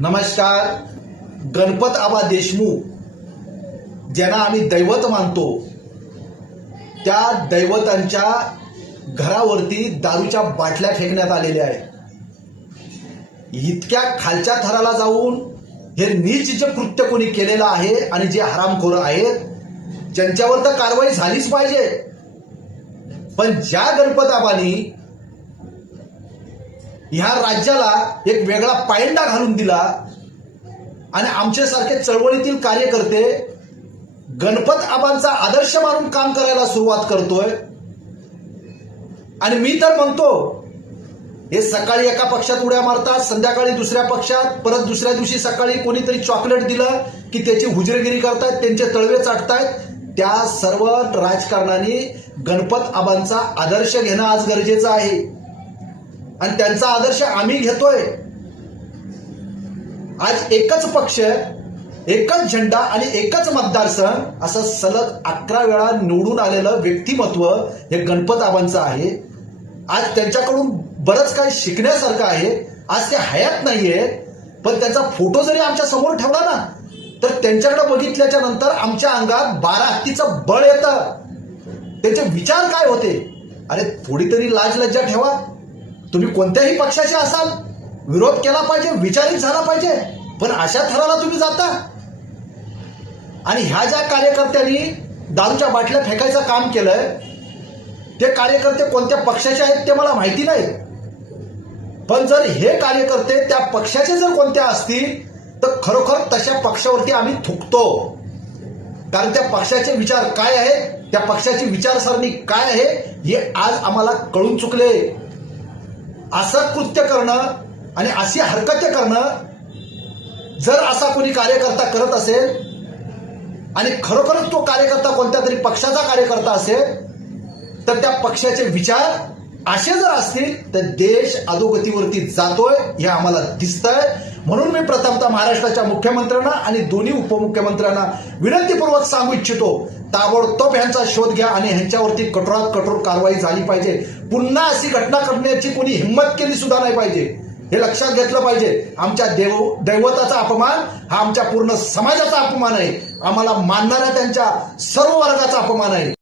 नमस्कार. गणपत आबा देशमुख ज्यांना आम्ही दैवत मानतो त्या दैवतांच्या घरावरती दारूच्या बाटल्या फेकण्यात आलेल्या आहेत. इतक्या खालच्या थराला जाऊन हे नीच जे कृत्य कोणी केलेलं आहे आणि जे हरामखोर आहेत ज्यांच्यावर तर कारवाई झालीच पाहिजे. पण ज्या गणपत आबानी ह्या राज्याला एक वेगळा पायंडा घालून दिला आणि आमच्यासारखे चळवळीतील कार्यकर्ते गणपत आबांचा आदर्श मानून काम करायला सुरुवात करतोय. आणि मी तर म्हणतो हे सकाळी एका पक्षात उड्या मारतात संध्याकाळी दुसऱ्या पक्षात परत दुसऱ्या दिवशी सकाळी कोणीतरी चॉकलेट दिलं की त्याची हुजरेगिरी करतायत त्यांचे तळवे चाटतायत. त्या सर्व राजकारणाने गणपत आबांचा आदर्श घेणं आज गरजेचं आहे. आणि त्यांचा आदर्श आम्ही घेतोय. आज एकच पक्ष एकच झेंडा आणि एकच मतदारसंघ असं सलग अकरा वेळा निवडून आलेलं व्यक्तिमत्व हे गणपत आबांचं आहे. आज त्यांच्याकडून बरंच काही शिकण्यासारखं आहे. आज ते हयात नाहीये पण त्यांचा फोटो जरी आमच्यासमोर ठेवला ना तर त्यांच्याकडे बघितल्याच्या नंतर आमच्या अंगात बारा हत्तीचं बळ येतं. त्यांचे विचार काय होते? अरे थोडी तरी लाज लज्जा ठेवा. तुम्ही कोणत्याही पक्षाचे असाल विरोध केला पाहिजे विचारित झाला पाहिजे पण अशा थराला तुम्ही जाता. आणि ह्या ज्या कार्यकर्त्यांनी दारूच्या बाटल्या फेकायचं काम केलंय ते कार्यकर्ते कोणत्या पक्षाचे आहेत ते मला माहिती नाही. पण जर हे कार्यकर्ते त्या पक्षाचे जर कोणत्या असतील तर खरोखर तशा पक्षावरती आम्ही थुकतो. कारण त्या पक्षाचे विचार काय आहेत त्या पक्षाची विचारसरणी काय आहे हे आज आम्हाला कळून चुकले. असं कृत्य करणं आणि अशी हरकते करणं जर असा कोणी कार्यकर्ता करत असेल आणि खरोखरच तो कार्यकर्ता कोणत्या तरी पक्षाचा कार्यकर्ता असेल तर त्या पक्षाचे विचार असे जर असतील तर देश अधोगतीवरती जातोय हे आम्हाला दिसतंय. म्हणून मी प्रथमतः महाराष्ट्राच्या मुख्यमंत्र्यांना आणि दोन्ही उपमुख्यमंत्र्यांना विनंतीपूर्वक सांगू इच्छितो ताबडतोब ह्यांचा शोध घ्या आणि ह्यांच्यावरती कठोरात कठोर कारवाई झाली पाहिजे. पुन्हा अशी घटना करण्याची कोणी हिंमत केली सुद्धा नाही पाहिजे. हे लक्षात घेतलं पाहिजे. आमच्या देव दैवताचा अपमान हा आमच्या पूर्ण समाजाचा अपमान आहे. आम्हाला मानणाऱ्या त्यांच्या सर्व वर्गाचा अपमान आहे.